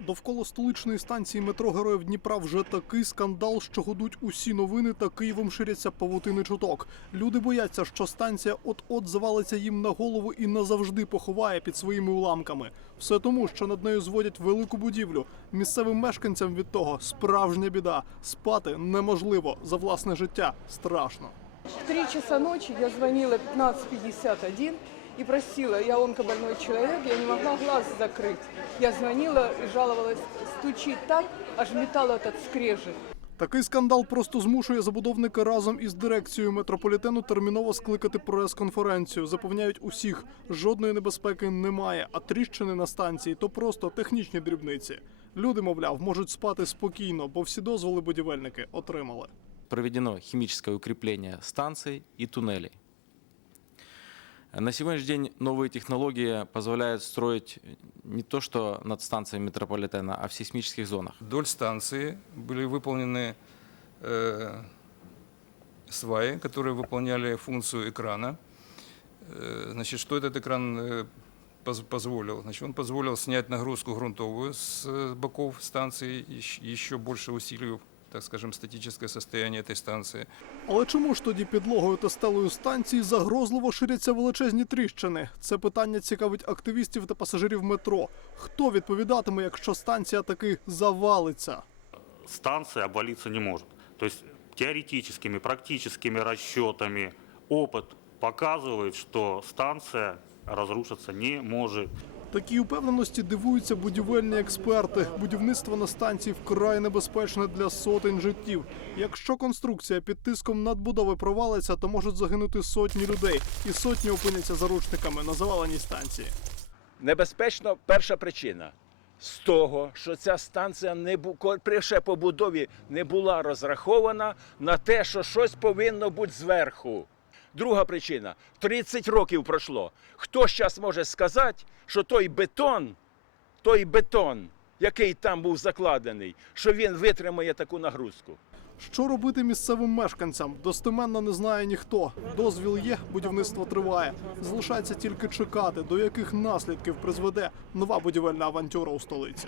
Довкола столичної станції метро Героїв Дніпра вже такий скандал, що гудуть усі новини та Києвом ширяться павутини чуток. Люди бояться, що станція от-от завалиться їм на голову і назавжди поховає під своїми уламками. Все тому, що над нею зводять велику будівлю. Місцевим мешканцям від того справжня біда. Спати неможливо за власне життя страшно. Три часа ночи я звонила 1551 и просила, я онкобольной человек, я не могла глаз закрыть. Я звонила и жаловалась, стучит так, аж металл этот скрежет. Такий скандал просто змушує забудовника разом із дирекцією метрополітену терміново скликати прес-конференцію. Запевняють усіх, жодної небезпеки немає, а тріщини на станції то просто технічні дрібниці. Люди, мовляв, можуть спати спокійно, бо всі дозволи будівельники отримали. проведено химическое укрепление станций и туннелей. На сегодняшний день новые технологии позволяют строить не то что над станциями метрополитена, а в сейсмических зонах. Вдоль станции были выполнены э, сваи, которые выполняли функцию экрана. Э, значит, что этот экран э, поз- позволил? Значит, он позволил снять нагрузку грунтовую с э, боков станции, ещ- еще больше усилив, так скажем, статическое состояние этой станции. Але чому ж тоді підлогою та стелею станції загрозливо ширяться величезні тріщини? Це питання цікавить активістів та пасажирів метро. Хто відповідатиме, якщо станція таки завалиться? станция обвалиться не может. То есть теоретическими, практическими расчетами опыт показывает, что станция разрушиться не может. Такій упевненості дивуються будівельні експерти. Будівництво на станції вкрай небезпечне для сотень життів. Якщо конструкція під тиском надбудови провалиться, то можуть загинути сотні людей, і сотні опиняться заручниками на заваленій станції. Небезпечно перша причина з того, що ця станція не бу... при ще побудові не була розрахована на те, що щось повинно бути зверху. Друга причина 30 років пройшло. Хто зараз може сказати, що той бетон, той бетон, який там був закладений, що він витримає таку нагрузку? Що робити місцевим мешканцям? Достеменно не знає ніхто. Дозвіл є, будівництво триває. Залишається тільки чекати, до яких наслідків призведе нова будівельна авантюра у столиці.